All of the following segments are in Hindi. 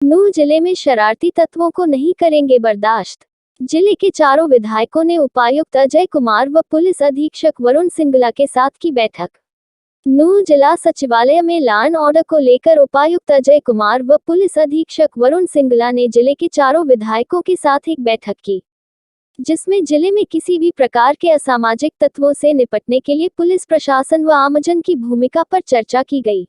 नूंह जिले में शरारती तत्वों को नहीं करेंगे बर्दाश्त। जिले के चारों विधायकों ने उपायुक्त अजय कुमार व पुलिस अधीक्षक वरुण सिंगला के साथ की बैठक। नूंह जिला सचिवालय में लॉ एंड ऑर्डर को लेकर उपायुक्त अजय कुमार व पुलिस अधीक्षक वरुण सिंगला ने जिले के चारों विधायकों के साथ एक बैठक की, जिसमें जिले में किसी भी प्रकार के असामाजिक तत्वों से निपटने के लिए पुलिस प्रशासन व आमजन की भूमिका पर चर्चा की गई।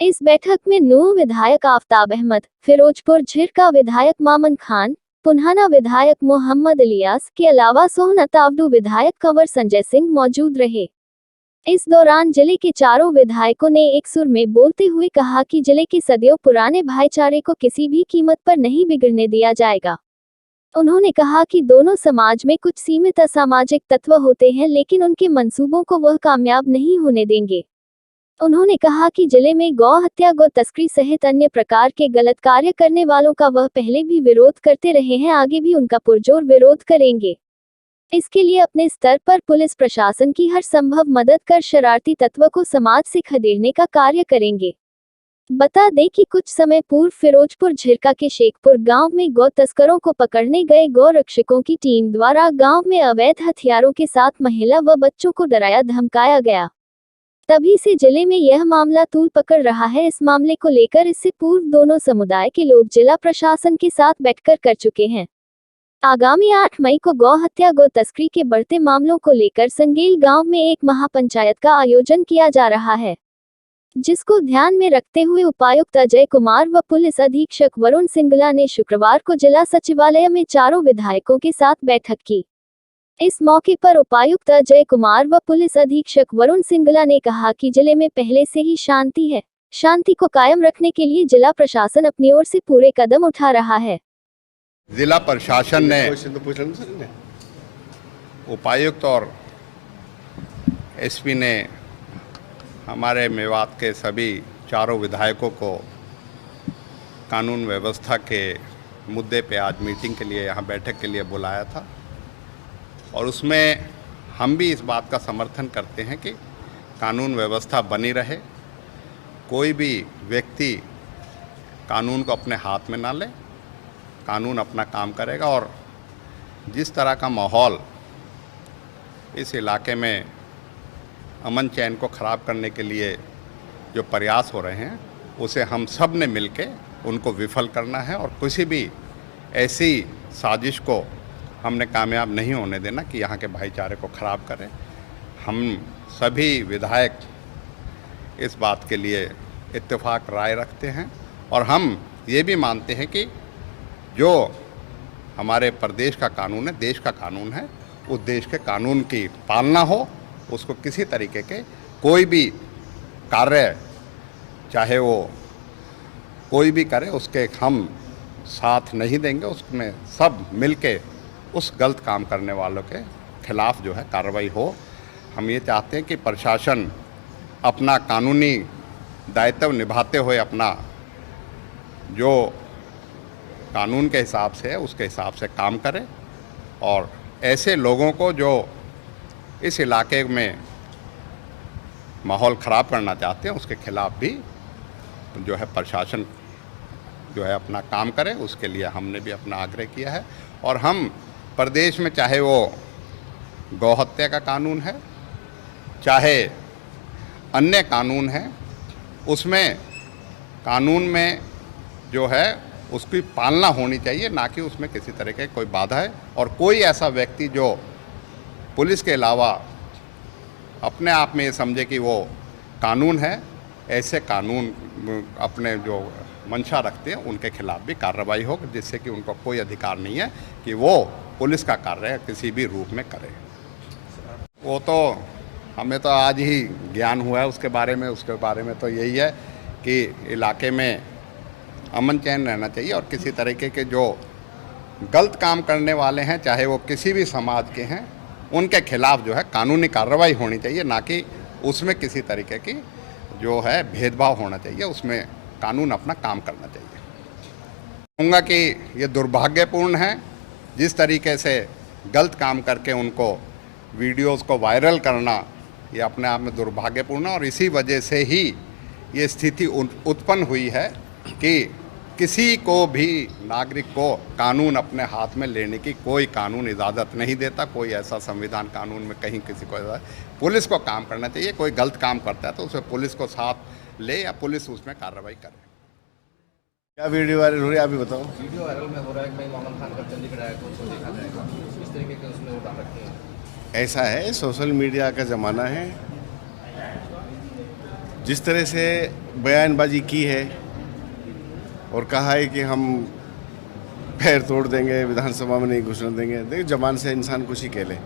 इस बैठक में नूंह विधायक आफताब अहमद, फिरोजपुर झिरका विधायक मामन खान, पुन्हाना विधायक मोहम्मद इलियास के अलावा सोहना तावडू विधायक कंवर संजय सिंह मौजूद रहे। इस दौरान जिले के चारों विधायकों ने एक सुर में बोलते हुए कहा कि जिले के सदियों पुराने भाईचारे को किसी भी कीमत पर नहीं बिगड़ने दिया जाएगा। उन्होंने कहा कि दोनों समाज में कुछ सीमित असामाजिक तत्व होते हैं, लेकिन उनके मंसूबों को वह कामयाब नहीं होने देंगे। उन्होंने कहा कि जिले में गौ हत्या, गौ तस्करी सहित अन्य प्रकार के गलत कार्य करने वालों का वह पहले भी विरोध करते रहे हैं, आगे भी उनका पुरजोर विरोध करेंगे। इसके लिए अपने स्तर पर पुलिस प्रशासन की हर संभव मदद कर शरारती तत्व को समाज से खदेड़ने का कार्य करेंगे। बता दें कि कुछ समय पूर्व फिरोजपुर झिरका के शेखपुर गांव में गौ तस्करों को पकड़ने गए गौ रक्षकों की टीम द्वारा गांव में अवैध हथियारों के साथ महिला व बच्चों को डराया धमकाया गया। तभी से जिले में यह मामला तूल पकड़ रहा है। इस मामले को लेकर इससे पूर्व दोनों समुदाय के लोग जिला प्रशासन के साथ बैठकर कर चुके हैं। आगामी 8 मई को गौ हत्या, गौ तस्करी के बढ़ते मामलों को लेकर संगेल गांव में एक महापंचायत का आयोजन किया जा रहा है, जिसको ध्यान में रखते हुए उपायुक्त अजय कुमार व पुलिस अधीक्षक वरुण सिंगला ने शुक्रवार को जिला सचिवालय में चारों विधायकों के साथ बैठक की। इस मौके पर उपायुक्त अजय कुमार व पुलिस अधीक्षक वरुण सिंगला ने कहा कि जिले में पहले से ही शांति है। शांति को कायम रखने के लिए जिला प्रशासन अपनी ओर से पूरे कदम उठा रहा है। जिला प्रशासन ने उपायुक्त और एसपी ने हमारे मेवात के सभी चारों विधायकों को कानून व्यवस्था के मुद्दे पे आज मीटिंग के लिए, यहाँ बैठक के लिए बुलाया था, और उसमें हम भी इस बात का समर्थन करते हैं कि कानून व्यवस्था बनी रहे, कोई भी व्यक्ति कानून को अपने हाथ में ना ले, कानून अपना काम करेगा। और जिस तरह का माहौल इस इलाके में अमन चैन को ख़राब करने के लिए जो प्रयास हो रहे हैं, उसे हम सब ने मिलके उनको विफल करना है, और किसी भी ऐसी साजिश को हमने कामयाब नहीं होने देना कि यहाँ के भाईचारे को ख़राब करें। हम सभी विधायक इस बात के लिए इत्तेफाक राय रखते हैं, और हम ये भी मानते हैं कि जो हमारे प्रदेश का कानून है, देश का कानून है, उस देश के कानून की पालना हो। उसको किसी तरीके के कोई भी कार्य, चाहे वो कोई भी करे, उसके हम साथ नहीं देंगे। उसमें सब मिलके उस गलत काम करने वालों के खिलाफ जो है कार्रवाई हो। हम ये चाहते हैं कि प्रशासन अपना कानूनी दायित्व निभाते हुए अपना जो कानून के हिसाब से है उसके हिसाब से काम करे, और ऐसे लोगों को जो इस इलाके में माहौल ख़राब करना चाहते हैं उसके खिलाफ भी जो है प्रशासन जो है अपना काम करे। उसके लिए हमने भी अपना आग्रह किया है। और हम प्रदेश में, चाहे वो गौ हत्या का कानून है, चाहे अन्य कानून है, उसमें कानून में जो है उसकी पालना होनी चाहिए, ना कि उसमें किसी तरह के कोई बाधा है। और कोई ऐसा व्यक्ति जो पुलिस के अलावा अपने आप में ये समझे कि वो कानून है, ऐसे कानून अपने जो मंशा रखते हैं उनके खिलाफ भी कार्रवाई हो, जिससे कि उनको कोई अधिकार नहीं है कि वो पुलिस का कार्य किसी भी रूप में करे। वो तो हमें तो आज ही ज्ञान हुआ है उसके बारे में तो यही है कि इलाके में अमन चैन रहना चाहिए, और किसी तरीके के जो गलत काम करने वाले हैं, चाहे वो किसी भी समाज के हैं, उनके खिलाफ जो है कानूनी कार्रवाई होनी चाहिए, ना कि उसमें किसी तरीके की जो है भेदभाव होना चाहिए। उसमें कानून अपना काम करना चाहिए। कहूँगा कि ये दुर्भाग्यपूर्ण है, जिस तरीके से गलत काम करके उनको वीडियोस को वायरल करना, ये अपने आप में दुर्भाग्यपूर्ण है। और इसी वजह से ही ये स्थिति उत्पन्न हुई है कि किसी को भी नागरिक को कानून अपने हाथ में लेने की कोई कानून इजाज़त नहीं देता। कोई ऐसा संविधान कानून में कहीं किसी को पुलिस को काम करना चाहिए। कोई गलत काम करता है तो उसे पुलिस को साथ ले या पुलिस उसमें कार्रवाई करे। क्या वीडियो वायरल हो रही है, आप भी बताओ। वीडियो वायरल में हो रहा है कि भाई मोहम्मद खान का चंडीगढ़ आया तो उसको देखा जाएगा, इस तरीके के उसमें वो डाल रखे हैं। ऐसा है, सोशल मीडिया का ज़माना है। जिस तरह से बयानबाजी की है और कहा है कि हम पैर तोड़ देंगे, विधानसभा में नहीं घुसने देंगे। देखिए, जबान से इंसान कुछ ही कह ले।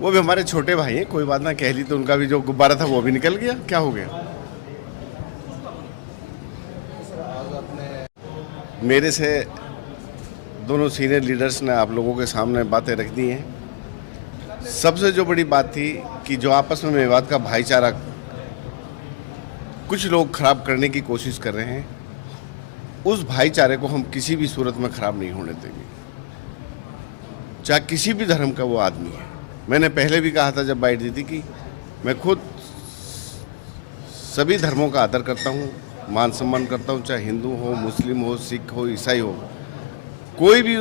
वो भी हमारे छोटे भाई हैं, कोई बात ना कह ली तो उनका भी जो गुब्बारा था वो भी निकल गया, क्या हो गया। मेरे से दोनों सीनियर लीडर्स ने आप लोगों के सामने बातें रख दी हैं। सबसे जो बड़ी बात थी कि जो आपस में मेवात का भाईचारा कुछ लोग खराब करने की कोशिश कर रहे हैं, उस भाईचारे को हम किसी भी सूरत में खराब नहीं होने देंगे, चाहे किसी भी धर्म का वो आदमी है। मैंने पहले भी कहा था जब बाइट दी थी कि मैं खुद सभी धर्मों का आदर करता हूँ, मान सम्मान करता हूँ, चाहे हिंदू हो, मुस्लिम हो, सिख हो, ईसाई हो। कोई भी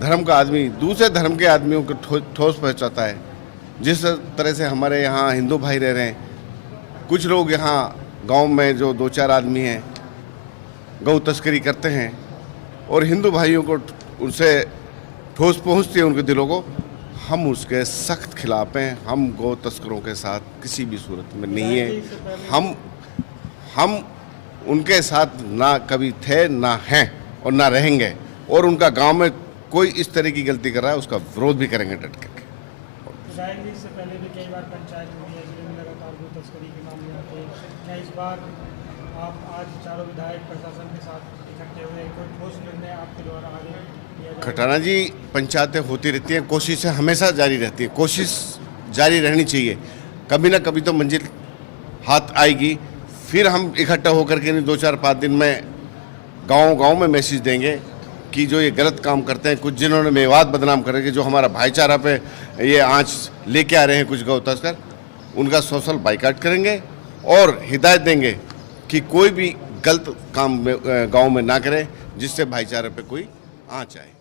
धर्म का आदमी दूसरे धर्म के आदमियों को ठोस पहुँचाता है। जिस तरह से हमारे यहाँ हिंदू भाई रह रहे हैं, कुछ लोग यहाँ गांव में जो 2-4 आदमी हैं गौ तस्करी करते हैं और हिंदू भाइयों को उनसे ठोस पहुँचती है उनके दिलों को, हम उसके सख्त खिलाफ हैं। हम गौ तस्करों के साथ किसी भी सूरत में नहीं है। हम उनके साथ ना कभी थे, ना हैं और ना रहेंगे। और उनका गांव में कोई इस तरह की गलती कर रहा है उसका विरोध भी करेंगे डट के। इससे पहले भी कई बार पंचायत हुई है जिले में लगातार गौ तस्करी के मामले आते हैं। क्या इस बार आप आज चारों विधायक प्रशासन के साथ इकट्ठे हुए, कोई ठोस निर्णय आपके द्वारा आगे लिया जाए? खटाना जी, पंचायतें होती रहती हैं, कोशिशें हमेशा जारी रहती है, कोशिश जारी रहनी चाहिए। कभी ना कभी तो मंजिल हाथ आएगी, फिर हम इकट्ठा होकर के 2-4-5 दिन में गांव में मैसेज देंगे कि जो ये गलत काम करते हैं, कुछ जिन्होंने मेवात बदनाम करेंगे, जो हमारा भाईचारा पे ये आंच लेके आ रहे हैं कुछ गौ तस्कर, उनका सोशल बाइकाट करेंगे और हिदायत देंगे कि कोई भी गलत काम गांव में ना करें जिससे भाईचारे पे कोई आंच आए।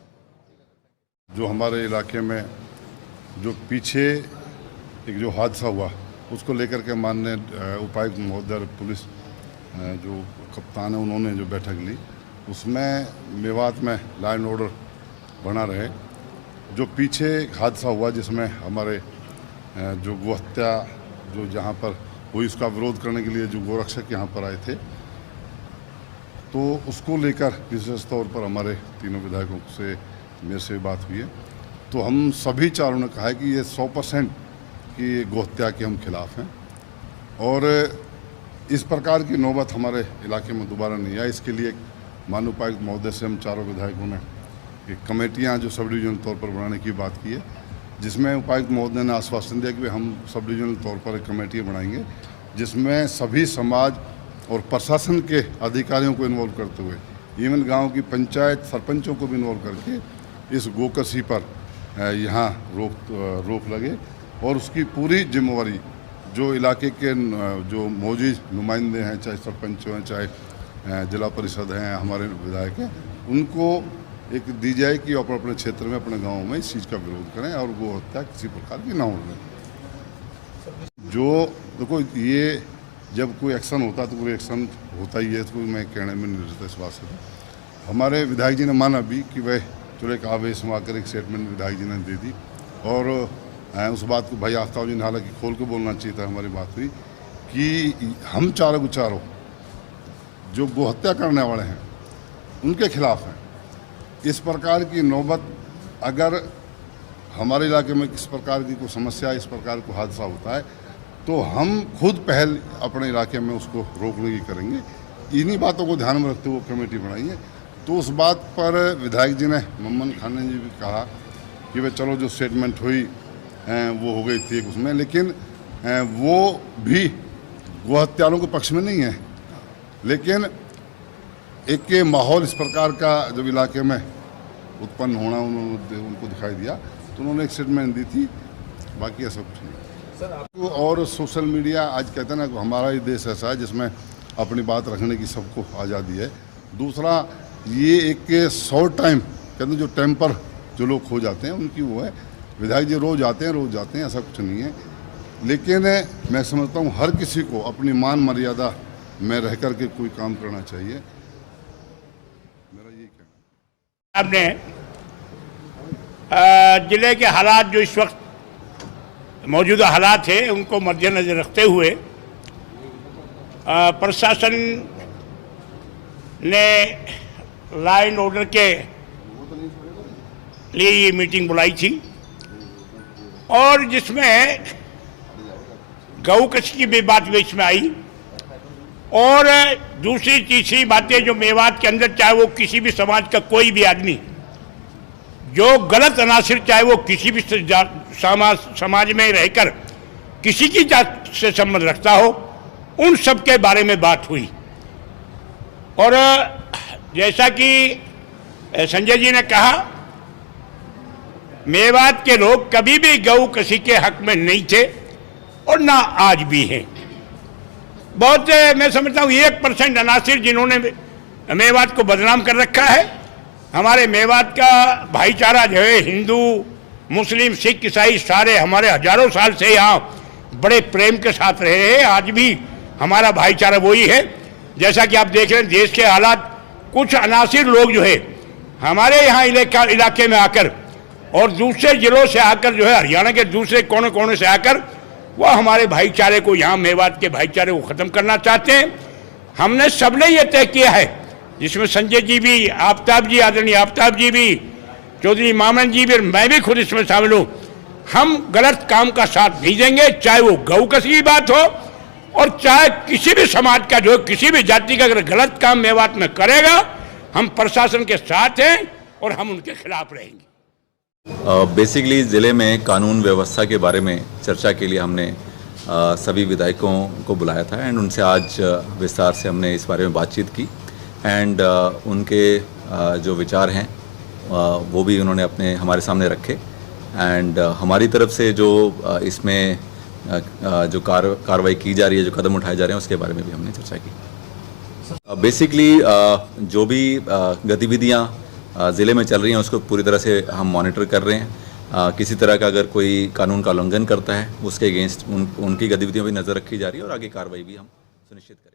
जो हमारे इलाके में जो पीछे एक जो हादसा हुआ उसको लेकर के माननीय उपायुक्त महोदय, पुलिस जो कप्तान है, उन्होंने जो बैठक ली उसमें मेवात में लॉ एंड ऑर्डर बना रहे। जो पीछे हादसा हुआ जिसमें हमारे जो गोहत्या जो जहाँ पर हुई उसका विरोध करने के लिए जो गोरक्षक यहाँ पर आए थे, तो उसको लेकर विशेष तौर पर हमारे तीनों विधायकों से मेरे से बात हुई है। तो हम सभी चारों ने कहा है कि ये 100% की गोहत्या के हम खिलाफ हैं और इस प्रकार की नौबत हमारे इलाके में दोबारा नहीं आए। इसके लिए माननीय उपायुक्त महोदय से हम चारों विधायकों ने एक कमेटियाँ जो सब डिवीजनल तौर पर बनाने की बात की है, जिसमें उपायुक्त महोदय ने आश्वासन दिया कि हम सब डिवीजनल तौर पर एक कमेटी बनाएंगे जिसमें सभी समाज और प्रशासन के अधिकारियों को इन्वॉल्व करते हुए, इवन गांव की पंचायत सरपंचों को भी इन्वॉल्व करके इस गोकशी पर यहाँ रोक लगे और उसकी पूरी जिम्मेवारी जो इलाके के जो मौजूद नुमाइंदे हैं, चाहे सरपंच हैं, चाहे जिला परिषद हैं, हमारे विधायक हैं, उनको एक दी जाए कि अपने अपने क्षेत्र में, अपने गाँव में इस चीज़ का विरोध करें और गो हत्या किसी प्रकार की ना हो। जो देखो, ये जब कोई एक्शन होता है तो कोई एक्शन होता ही है, तो मैं कहने में नहीं रहता इस बात से। हमारे विधायक जी ने माना भी कि वह चलो एक आवेश में आकर एक स्टेटमेंट विधायक जी ने दे दी और उस बात को भाई आफ्ताब जी ने हालांकि खोल के बोलना चाहिए था। हमारी बात हुई कि हम चारों को चारों जो गोहत्या करने वाले हैं उनके खिलाफ हैं। इस प्रकार की नौबत अगर हमारे इलाके में किस प्रकार की कोई समस्या, इस प्रकार को हादसा होता है तो हम खुद पहल अपने इलाके में उसको रोकने की करेंगे। इन्हीं बातों को ध्यान में रखते हुए कमेटी बनाई है। तो उस बात पर विधायक जी ने, मोहम्मद खान ने जी भी कहा कि भाई चलो जो स्टेटमेंट हुई वो हो गई थी उसमें, लेकिन वो भी गोहत्यारों के पक्ष में नहीं है। लेकिन एक ये माहौल इस प्रकार का जब इलाके में उत्पन्न होना उनको दिखाई दिया तो उन्होंने एक स्टेटमेंट दी थी, बाकी ऐसा कुछ नहीं। सर, और सोशल मीडिया आज कहते हैं ना, हमारा ही देश ऐसा है जिसमें अपनी बात रखने की सबको आज़ादी है। दूसरा, ये एक शॉर्ट टाइम कहते हैं जो टेम्पर जो लोग खो जाते हैं उनकी वो है। विधायक जी रोज़ आते हैं, ऐसा कुछ नहीं है। लेकिन मैं समझता हूँ हर किसी को अपनी मान मर्यादा में रह कर के कोई काम करना चाहिए। मेरा यही कहना है। आपने जिले के हालात जो इस वक्त मौजूदा हालात है उनको मद्देनजर रखते हुए प्रशासन ने लॉ एंड ऑर्डर के लिए ये मीटिंग बुलाई थी और जिसमें गऊ कशी की भी बात बीच में आई और दूसरी तीसरी बातें जो मेवात के अंदर, चाहे वो किसी भी समाज का कोई भी आदमी जो गलत अनासिर, चाहे वो किसी भी समाज में रहकर किसी की जात से संबंध रखता हो, उन सब के बारे में बात हुई। और जैसा कि संजय जी ने कहा, मेवात के लोग कभी भी गऊ कसी के हक में नहीं थे और ना आज भी हैं। बहुत मैं समझता हूँ 1% अनासिर जिन्होंने मेवात को बदनाम कर रखा है। हमारे मेवात का भाईचारा जो है, हिंदू मुस्लिम सिख ईसाई सारे हमारे हजारों साल से यहाँ बड़े प्रेम के साथ रहे हैं। आज भी हमारा भाईचारा वही है। जैसा कि आप देख रहे हैं देश के हालात, कुछ अनासिर लोग जो है हमारे यहाँ इलाके में आकर और दूसरे जिलों से आकर जो है, हरियाणा के दूसरे कोने कोने से आकर वो हमारे भाईचारे को, यहाँ मेवात के भाईचारे को ख़त्म करना चाहते हैं। हमने सबने ये तय किया है, जिसमें संजय जी भी, आफ्ताब जी, आदरणीय आफ्ताब जी भी, चौधरी मामन जी भी, मैं भी खुद इसमें शामिल हूँ। हम गलत काम का साथ नहीं देंगे, चाहे वो गऊ कसी की बात हो और चाहे किसी भी समाज का जो किसी भी जाति का अगर गलत काम मेवात में करेगा, हम प्रशासन के साथ हैं और हम उनके खिलाफ रहेंगे। बेसिकली ज़िले में कानून व्यवस्था के बारे में चर्चा के लिए हमने सभी विधायकों को बुलाया था एंड उनसे आज विस्तार से हमने इस बारे में बातचीत की एंड उनके जो विचार हैं वो भी उन्होंने अपने हमारे सामने रखे एंड हमारी तरफ से जो इसमें जो कार्रवाई की जा रही है, जो कदम उठाए जा रहे हैं, उसके बारे में भी हमने चर्चा की। बेसिकली जो भी गतिविधियाँ ज़िले में चल रही हैं उसको पूरी तरह से हम मॉनिटर कर रहे हैं। किसी तरह का अगर कोई कानून का उल्लंघन करता है उसके अगेंस्ट उनकी गतिविधियों पर नज़र रखी जा रही है और आगे कार्रवाई भी हम सुनिश्चित करें।